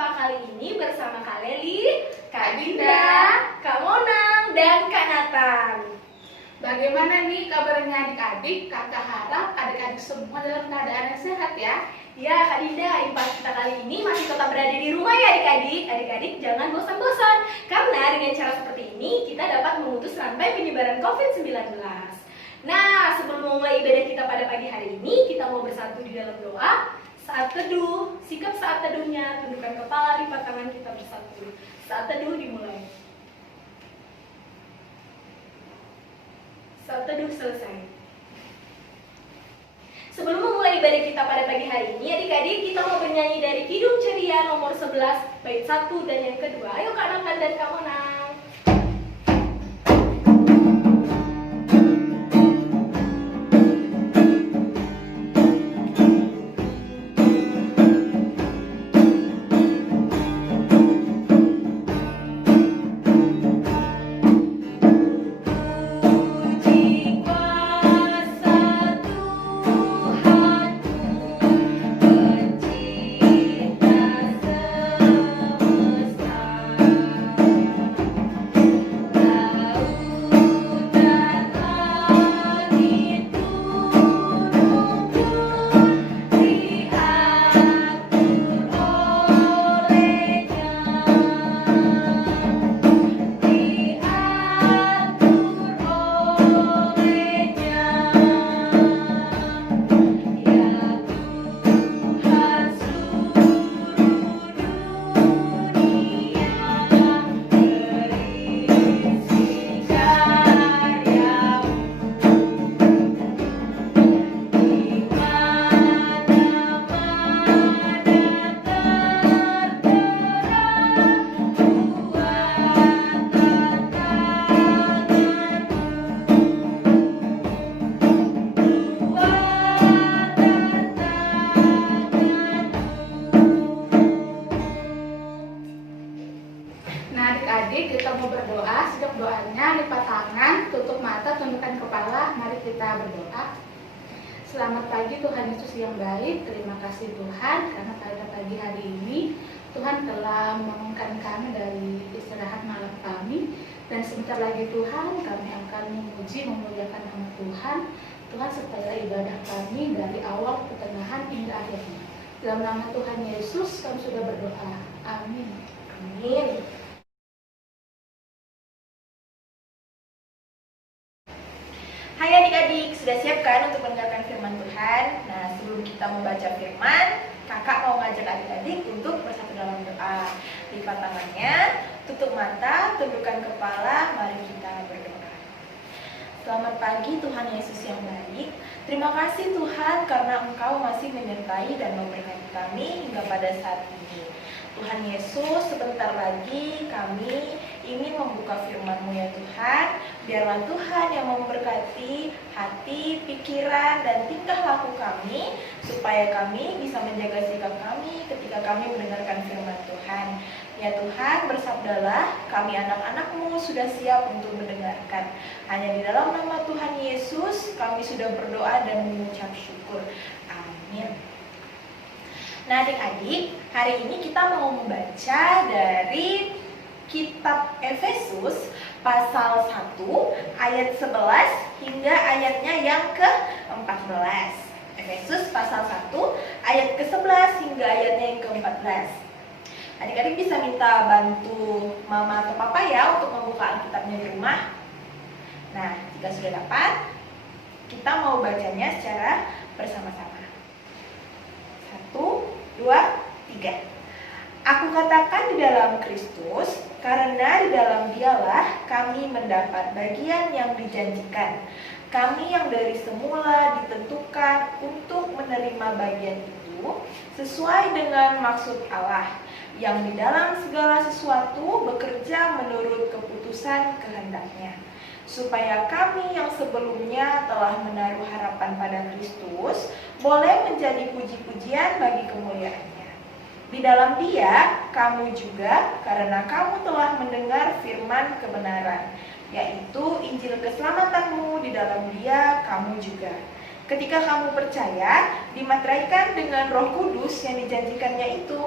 Jumpa kali ini bersama Kak Leli, Kak Dinda, Kak Monang, dan Kak Nathan. Bagaimana nih kabarnya adik-adik? Kakak harap adik-adik semua dalam keadaan yang sehat ya. Ya Kak Dinda, impas kita kali ini masih tetap berada di rumah ya adik-adik. Adik-adik jangan bosan-bosan, karena dengan cara seperti ini kita dapat memutus rantai penyebaran COVID-19. Nah, sebelum memulai ibadah kita pada pagi hari ini, kita mau bersatu di dalam doa. Saat teduh, sikap saat teduhnya, tundukkan kepala, lipat tangan, kita bersatu. Saat teduh dimulai. Saat teduh selesai. Sebelum memulai ibadah kita pada pagi hari ini, adik-adik kita mau bernyanyi dari Kidung Ceria nomor 11, bait 1 dan yang kedua. Ayo Kak Nathan dan Kak Monang. Nah adik-adik kita mau berdoa. Setiap doanya lipat tangan, tutup mata, tundukkan kepala. Mari kita berdoa. Selamat pagi Tuhan Yesus yang baik. Terima kasih Tuhan karena pada pagi hari ini Tuhan telah membangunkan kami dari istirahat malam kami. Dan sebentar lagi Tuhan kami akan memuji, memuliakan nama Tuhan. Tuhan sertai ibadah kami dari awal, pertengahan hingga akhirnya. Dalam nama Tuhan Yesus kami sudah berdoa. Amin. Amin. Hai adik-adik, sudah siap kan untuk mendengarkan firman Tuhan? Nah, sebelum kita membaca firman, kakak mau ngajak adik-adik untuk bersatu dalam doa. Lipat tangannya, tutup mata, tundukkan kepala, mari kita berdoa. Selamat pagi Tuhan Yesus yang baik. Terima kasih Tuhan karena Engkau masih menyertai dan memberkati kami hingga pada saat ini. Tuhan Yesus, sebentar lagi kami ingin membuka firman-Mu ya Tuhan. Biarlah Tuhan yang memberkati hati, pikiran, dan tingkah laku kami, supaya kami bisa menjaga sikap kami ketika kami mendengarkan firman Tuhan. Ya Tuhan, bersabdalah, kami anak-anak-Mu sudah siap untuk mendengarkan. Hanya di dalam nama Tuhan Yesus, kami sudah berdoa dan mengucap syukur. Amin. Nah adik-adik, hari ini kita mau membaca dari kitab Efesus pasal 1 ayat 11 hingga ayatnya yang ke-14. Efesus pasal 1 ayat ke-11 hingga ayatnya yang ke-14. Adik-adik bisa minta bantu mama atau papa ya untuk membuka Alkitabnya di rumah. Nah, jika sudah dapat, kita mau bacanya secara bersama-sama. 1, 2, 3. Aku katakan di dalam Kristus, karena di dalam Dialah kami mendapat bagian yang dijanjikan. Kami yang dari semula ditentukan untuk menerima bagian itu sesuai dengan maksud Allah, yang di dalam segala sesuatu bekerja menurut keputusan kehendak-Nya, supaya kami yang sebelumnya telah menaruh harapan pada Kristus boleh menjadi puji-pujian bagi kemuliaan-Nya. Di dalam Dia, kamu juga, karena kamu telah mendengar firman kebenaran, yaitu Injil keselamatanmu, di dalam Dia kamu juga. Ketika kamu percaya, dimateraikan dengan Roh Kudus yang dijanjikannya itu.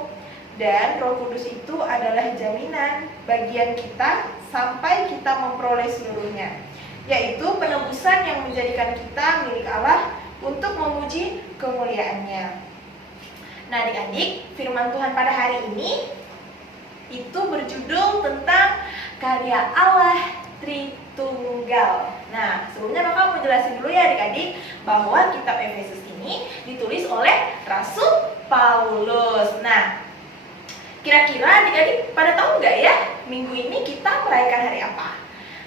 Dan Roh Kudus itu adalah jaminan bagian kita sampai kita memperoleh seluruhnya, yaitu penebusan yang menjadikan kita milik Allah untuk memuji kemuliaan-Nya. Nah adik-adik, firman Tuhan pada hari ini itu berjudul tentang karya Allah Tritunggal. Nah, sebelumnya bakal mau jelasin dulu ya adik-adik bahwa kitab Efesus ini ditulis oleh Rasul Paulus. Nah, kira-kira adik-adik pada tahu nggak ya minggu ini kita merayakan hari apa?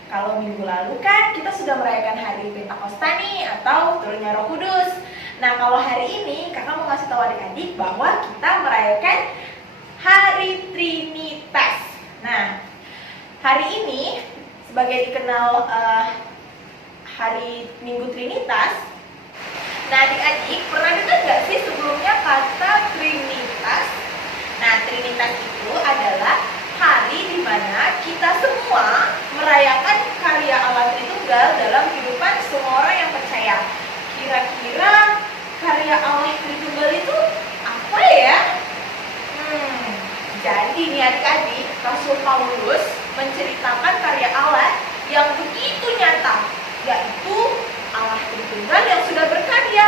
Kalau minggu lalu kan kita sudah merayakan hari Pentakosta nih atau turunnya Roh Kudus. Nah, kalau hari ini kakak mau ngasih tahu adik-adik bahwa kita merayakan hari Trinitas. Nah, hari ini sebagai dikenal hari Minggu Trinitas. Nah, adik-adik pernah dengar nggak sih sebelumnya kata Trinitas? Nah, Trinitas itu adalah hari di mana kita semua merayakan karya Allah Tritunggal dalam kehidupan semua orang yang percaya. Kira-kira karya Allah Tritunggal itu apa ya? Jadi nih adik-adik, Rasul Paulus menceritakan karya Allah yang begitu nyata, yaitu Allah Tritunggal yang sudah berkarya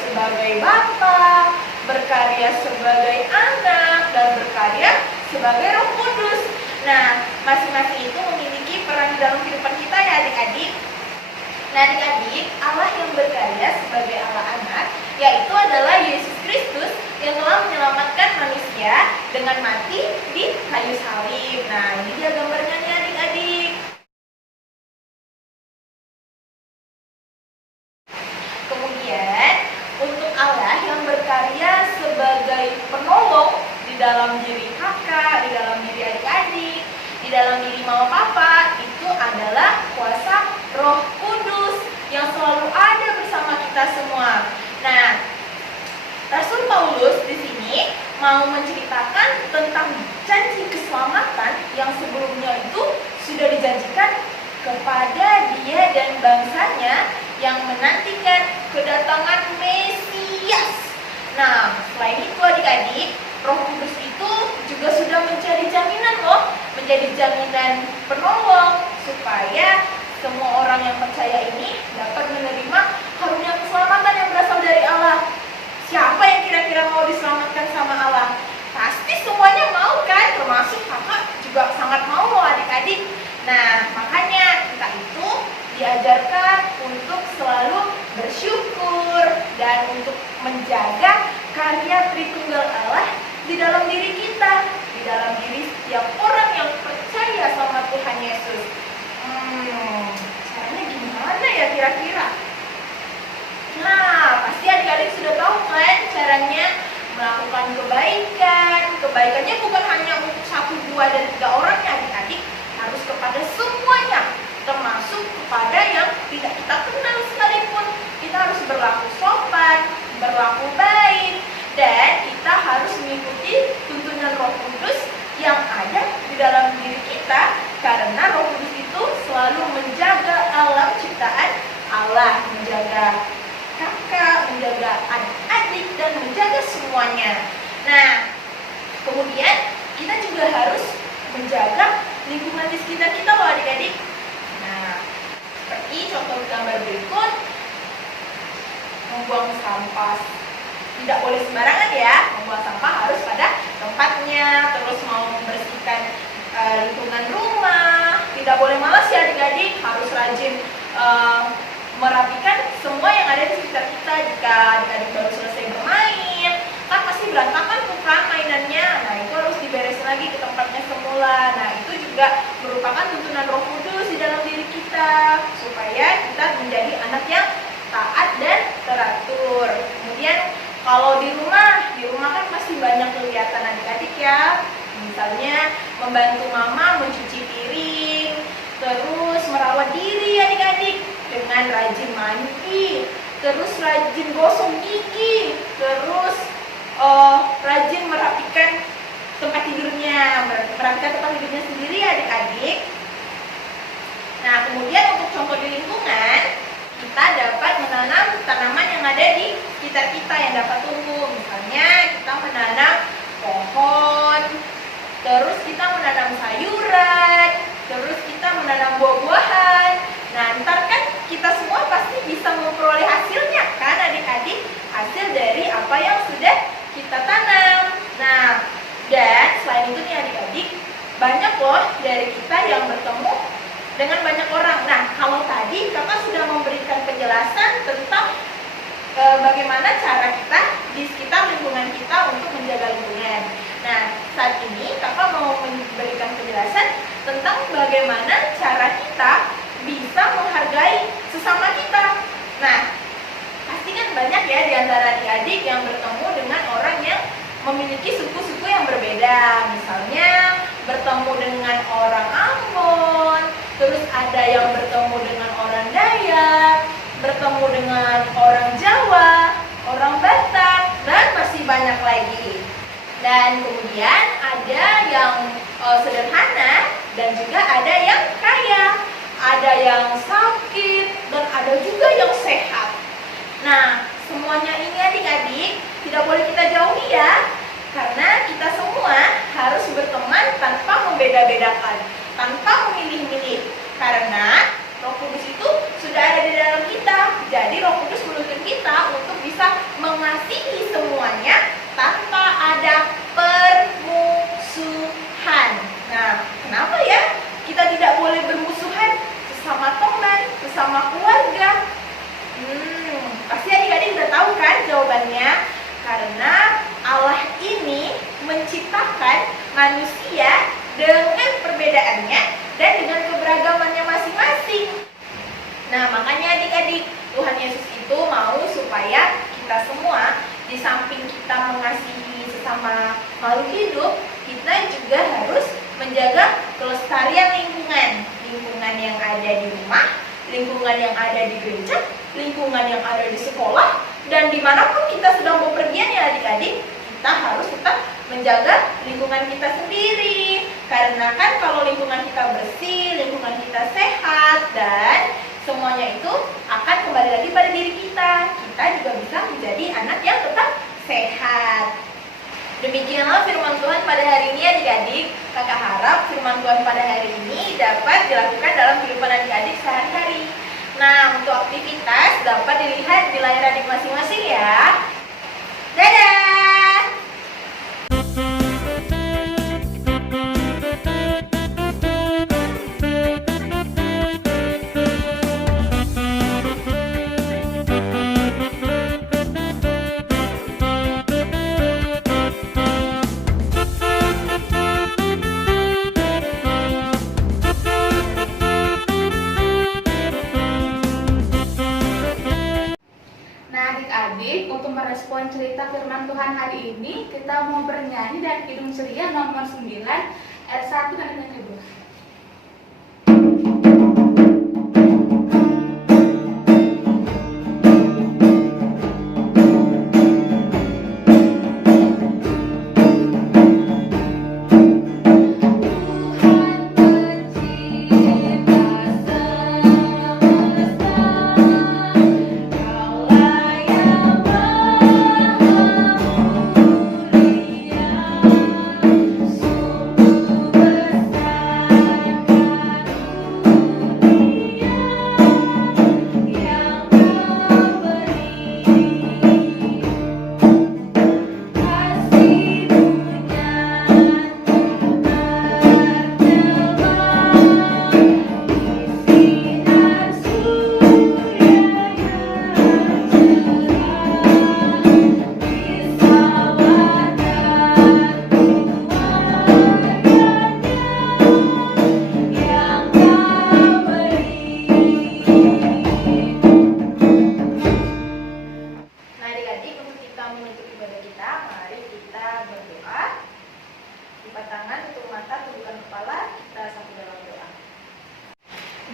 sebagai Bapa, berkarya sebagai Anak, dan berkarya sebagai Roh Kudus. Nah, masing-masing itu memiliki peran dalam kehidupan kita ya adik-adik. Nah adik-adik, Allah yang berkarya sebagai Allah Anak, yaitu adalah Yesus Kristus yang telah menyelamatkan manusia dengan mati di kayu salib. Nah, ini dia gambarnya nih adik-adik. Kemudian, untuk Allah yang berkarya sebagai penolong di dalam diri kakak, di dalam diri adik-adik, di dalam diri mama papa, itu adalah kuasa Roh Kudus yang selalu ada bersama kita semua. Nah, Rasul Paulus di sini mau menceritakan tentang janji keselamatan yang sebelumnya itu sudah dijanjikan kepada dia dan bangsanya yang menantikan kedatangan Mesias. Nah, selain itu adik-adik, Roh Kudus itu juga sudah menjadi jaminan menjadi jaminan penolong supaya semua orang yang percaya ini dapat menerima karunia keselamatan yang berasal dari Allah. Siapa yang kira-kira mau diselamatkan sama Allah? Pasti semuanya mau kan, termasuk kakak juga sangat mau adik-adik. Nah, makanya kita itu diajarkan untuk selalu bersyukur dan untuk menjaga karya Tritunggal Allah di dalam diri kita, di dalam diri setiap orang yang percaya sama Tuhan Yesus. Caranya gimana ya kira-kira? Nah, pasti adik-adik sudah tahu kan caranya melakukan kebaikan. Kebaikannya bukan hanya untuk 1, 2, dan 3 orang ya adik-adik, harus kepada semuanya, termasuk kepada yang tidak kita kenal sekalipun. Kita harus berlaku sopan, berlaku baik, dan kita harus mengikuti tuntunan Roh Kudus yang ada di dalam diri kita, karena Roh Kudus itu selalu menjaga alam ciptaan Allah, menjaga kakak, menjaga adik-adik, dan menjaga semuanya. Nah, kemudian kita juga harus menjaga lingkungan di sekitar kita loh adik-adik. Nah, seperti contoh gambar berikut, membuang sampah tidak boleh sembarangan ya, membuang sampah harus pada tempatnya. Terus mau membersihkan lingkungan rumah, tidak boleh malas ya adik-adik, harus rajin merapikan semua yang ada di sekitar kita. Jika adik-adik baru selesai bermain, kan pasti berantakan tuh kan mainannya. Nah, itu harus diberesin lagi ke tempatnya semula. Nah, itu juga merupakan tuntunan Roh Kudus di dalam diri kita, supaya kita menjadi anak yang taat dan teratur. Kemudian kalau di rumah kan pasti banyak kegiatan adik-adik ya. Misalnya membantu mama mencuci piring, terus merawat diri adik-adik dengan rajin mandi, terus rajin gosok gigi, terus rajin merapikan tempat tidurnya, sendiri adik-adik. Nah, kemudian untuk contoh di lingkungan, kita dapat menanam tanaman yang ada di sekitar kita yang dapat tumbuh. Misalnya kita menanam pohon, terus kita menanam sayuran, terus kita menanam buah-buahan. Nah, ntar kan kita semua pasti bisa memperoleh hasilnya kan adik-adik, hasil dari apa yang sudah kita tanam. Nah, dan selain itu nih adik-adik, banyak loh dari kita yang bertemu dengan banyak orang. Nah, kalau tadi kakak sudah memberikan penjelasan tentang bagaimana cara kita di sekitar lingkungan kita untuk menjaga lingkungan. Nah, saat ini kakak mau memberikan penjelasan tentang bagaimana cara kita bisa menghargai sesama kita. Nah, pasti kan banyak ya di antara adik-adik yang bertemu dengan orang yang memiliki suku-suku yang berbeda. Misalnya bertemu dengan orang Ambon, terus ada yang bertemu dengan orang Dayak, bertemu dengan orang Jawa, orang Batak, dan masih banyak lagi. Dan kemudian ada yang sederhana dan juga ada yang kaya, ada yang sakit dan ada juga yang sehat. Nah, semuanya ini adik-adik tidak boleh kita jauhi ya, karena kita semua harus berteman tanpa membeda-bedakan, tanpa memilih-milih, karena Roh Kudus itu sudah ada di dalam kita. Jadi Roh Kudus menuntun kita untuk bisa mengasihi semuanya tanpa ada permusuhan. Nah, kenapa ya kita tidak boleh bermusuhan sesama teman, sesama keluarga? Pasti adik-adik udah tahu kan jawabannya? Karena Allah ini menciptakan manusia dengan perbedaannya dan dengan keberagamannya masing-masing. Nah, makanya adik-adik, Tuhan Yesus itu mau supaya kita semua, di samping kita mengasihi sesama makhluk hidup, kita juga harus menjaga kelestarian lingkungan. Lingkungan yang ada di rumah, lingkungan yang ada di gereja, lingkungan yang ada di sekolah, dan dimanapun kita sedang bepergian ya adik-adik, kita harus tetap menjaga lingkungan kita sendiri. Karena kan kalau lingkungan kita bersih, lingkungan kita sehat, dan semuanya itu akan kembali lagi pada diri kita. Kita juga bisa menjadi anak yang tetap sehat. Demikianlah firman Tuhan pada hari ini adik-adik. Kakak harap firman Tuhan pada hari ini dapat dilakukan dalam kehidupan adik-adik sehari-hari. Nah, untuk aktivitas dapat dilihat di layar adik masing-masing ya. Dadah! Adik-adik, untuk merespon cerita firman Tuhan hari ini, kita mau bernyanyi dari Kidung Ceria nomor 9, ayat 1 dan ayat 2.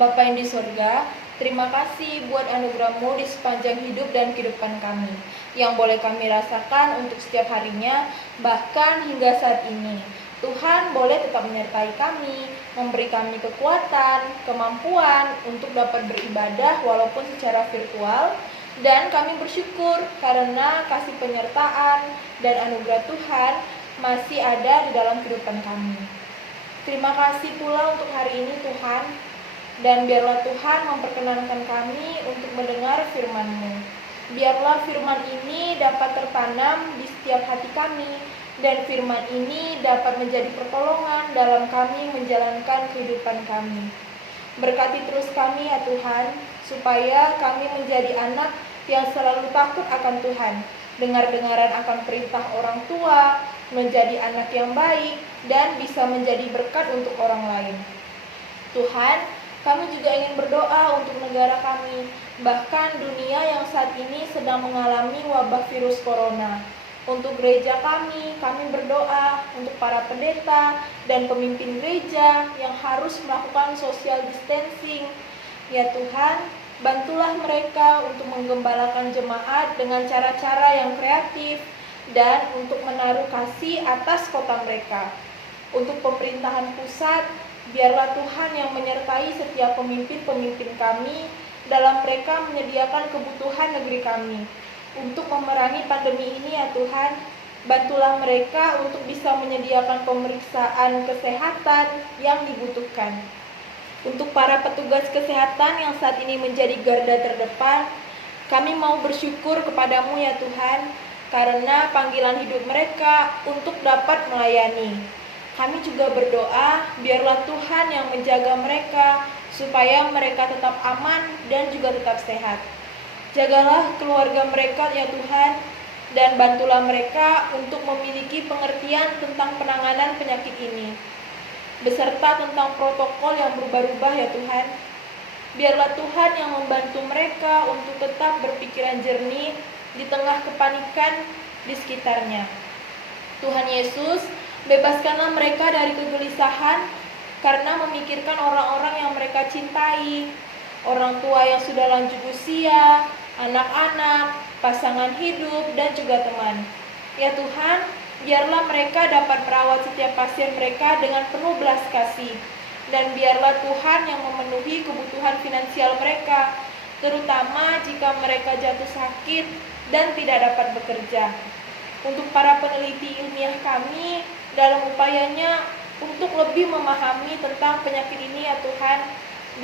Bapa yang di sorga, terima kasih buat anugerah-Mu di sepanjang hidup dan kehidupan kami, yang boleh kami rasakan untuk setiap harinya, bahkan hingga saat ini. Tuhan boleh tetap menyertai kami, memberi kami kekuatan, kemampuan untuk dapat beribadah walaupun secara virtual, dan kami bersyukur karena kasih penyertaan dan anugerah Tuhan masih ada di dalam kehidupan kami. Terima kasih pula untuk hari ini Tuhan, dan biarlah Tuhan memperkenankan kami untuk mendengar firman-Mu. Biarlah firman ini dapat tertanam di setiap hati kami, dan firman ini dapat menjadi pertolongan dalam kami menjalankan kehidupan kami. Berkati terus kami ya Tuhan, supaya kami menjadi anak yang selalu takut akan Tuhan, dengar-dengaran akan perintah orang tua, menjadi anak yang baik, dan bisa menjadi berkat untuk orang lain. Tuhan, kami juga ingin berdoa untuk negara kami, bahkan dunia yang saat ini sedang mengalami wabah virus corona. Untuk gereja kami berdoa untuk para pendeta dan pemimpin gereja yang harus melakukan social distancing. Ya Tuhan, bantulah mereka untuk menggembalakan jemaat dengan cara-cara yang kreatif dan untuk menaruh kasih atas kota mereka. Untuk pemerintahan pusat, biarlah Tuhan yang menyertai setiap pemimpin-pemimpin kami dalam mereka menyediakan kebutuhan negeri kami. Untuk memerangi pandemi ini ya Tuhan, bantulah mereka untuk bisa menyediakan pemeriksaan kesehatan yang dibutuhkan. Untuk para petugas kesehatan yang saat ini menjadi garda terdepan, kami mau bersyukur kepadamu ya Tuhan, karena panggilan hidup mereka untuk dapat melayani. Kami juga berdoa, biarlah Tuhan yang menjaga mereka, supaya mereka tetap aman dan juga tetap sehat. Jagalah keluarga mereka ya Tuhan, dan bantulah mereka untuk memiliki pengertian tentang penanganan penyakit ini, beserta tentang protokol yang berubah-ubah ya Tuhan. Biarlah Tuhan yang membantu mereka untuk tetap berpikiran jernih di tengah kepanikan di sekitarnya. Tuhan Yesus, bebaskanlah mereka dari kegelisahan karena memikirkan orang-orang yang mereka cintai, orang tua yang sudah lanjut usia, anak-anak, pasangan hidup, dan juga teman. Ya Tuhan, biarlah mereka dapat merawat setiap pasien mereka dengan penuh belas kasih, dan biarlah Tuhan yang memenuhi kebutuhan finansial mereka, terutama jika mereka jatuh sakit dan tidak dapat bekerja. Untuk para peneliti ilmiah kami dalam upayanya untuk lebih memahami tentang penyakit ini ya Tuhan,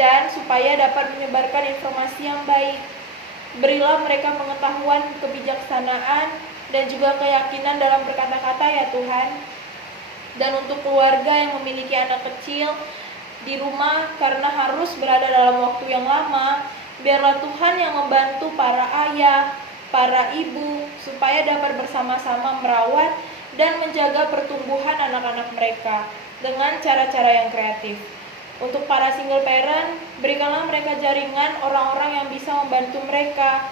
dan supaya dapat menyebarkan informasi yang baik. Berilah mereka pengetahuan, kebijaksanaan, dan juga keyakinan dalam berkata-kata ya Tuhan. Dan untuk keluarga yang memiliki anak kecil di rumah karena harus berada dalam waktu yang lama, biarlah Tuhan yang membantu para ayah, para ibu, supaya dapat bersama-sama merawat dan menjaga pertumbuhan anak-anak mereka dengan cara-cara yang kreatif. Untuk para single parent, berikanlah mereka jaringan orang-orang yang bisa membantu mereka.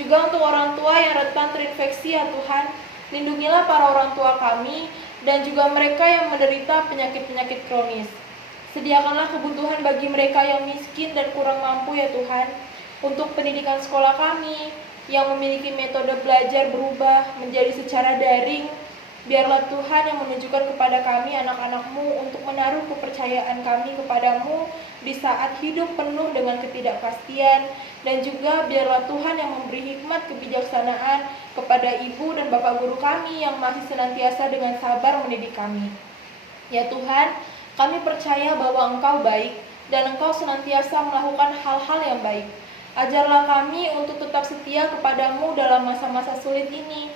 Juga untuk orang tua yang rentan terinfeksi ya Tuhan, lindungilah para orang tua kami dan juga mereka yang menderita penyakit-penyakit kronis. Sediakanlah kebutuhan bagi mereka yang miskin dan kurang mampu ya Tuhan. Untuk pendidikan sekolah kami yang memiliki metode belajar berubah menjadi secara daring, biarlah Tuhan yang menunjukkan kepada kami anak-anak-Mu untuk menaruh kepercayaan kami kepadamu di saat hidup penuh dengan ketidakpastian, dan juga biarlah Tuhan yang memberi hikmat kebijaksanaan kepada ibu dan bapak guru kami yang masih senantiasa dengan sabar mendidik kami. Ya Tuhan, kami percaya bahwa Engkau baik dan Engkau senantiasa melakukan hal-hal yang baik. Ajarlah kami untuk tetap setia kepadamu dalam masa-masa sulit ini.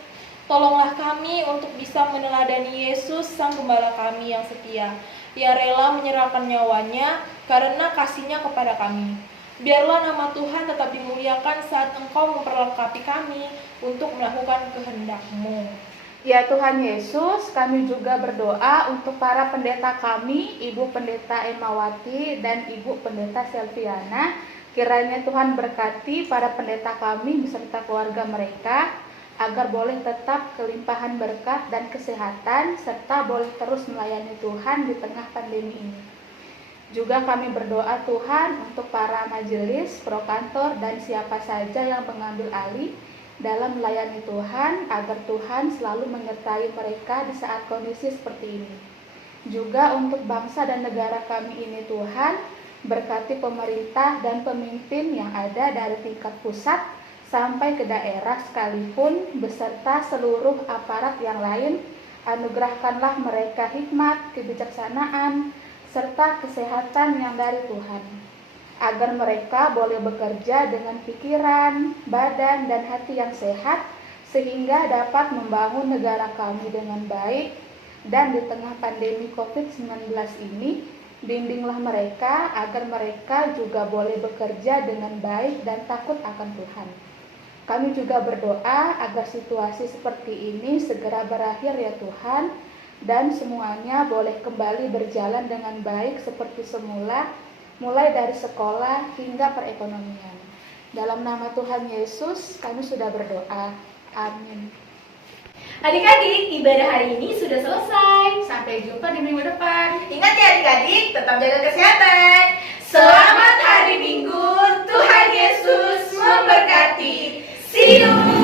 Tolonglah kami untuk bisa meneladani Yesus, Sang Gembala kami yang setia, yang rela menyerahkan nyawanya karena kasihnya kepada kami. Biarlah nama Tuhan tetap dimuliakan saat Engkau memperlengkapi kami untuk melakukan kehendak-Mu. Ya Tuhan Yesus, kami juga berdoa untuk para pendeta kami, Ibu Pendeta Emawati dan Ibu Pendeta Selviana. Kiranya Tuhan berkati para pendeta kami beserta keluarga mereka, agar boleh tetap kelimpahan berkat dan kesehatan, serta boleh terus melayani Tuhan di tengah pandemi ini. Juga kami berdoa Tuhan untuk para majelis, prokantor, dan siapa saja yang mengambil alih dalam melayani Tuhan, agar Tuhan selalu menyertai mereka di saat kondisi seperti ini. Juga untuk bangsa dan negara kami ini Tuhan, berkati pemerintah dan pemimpin yang ada dari tingkat pusat sampai ke daerah sekalipun, beserta seluruh aparat yang lain, Anugerahkanlah mereka hikmat, kebijaksanaan, serta kesehatan yang dari Tuhan, agar mereka boleh bekerja dengan pikiran, badan, dan hati yang sehat, sehingga dapat membangun negara kami dengan baik. Dan di tengah pandemi COVID-19 ini, bimbinglah mereka agar mereka juga boleh bekerja dengan baik dan takut akan Tuhan. Kami juga berdoa agar situasi seperti ini segera berakhir ya Tuhan, dan semuanya boleh kembali berjalan dengan baik seperti semula, mulai dari sekolah hingga perekonomian. Dalam nama Tuhan Yesus kami sudah berdoa. Amin. Adik-adik, ibadah hari ini sudah selesai. Sampai jumpa di minggu depan. Ingat ya adik-adik, tetap jaga kesehatan. Selamat hari Minggu, Tuhan Yesus memberkati. See you.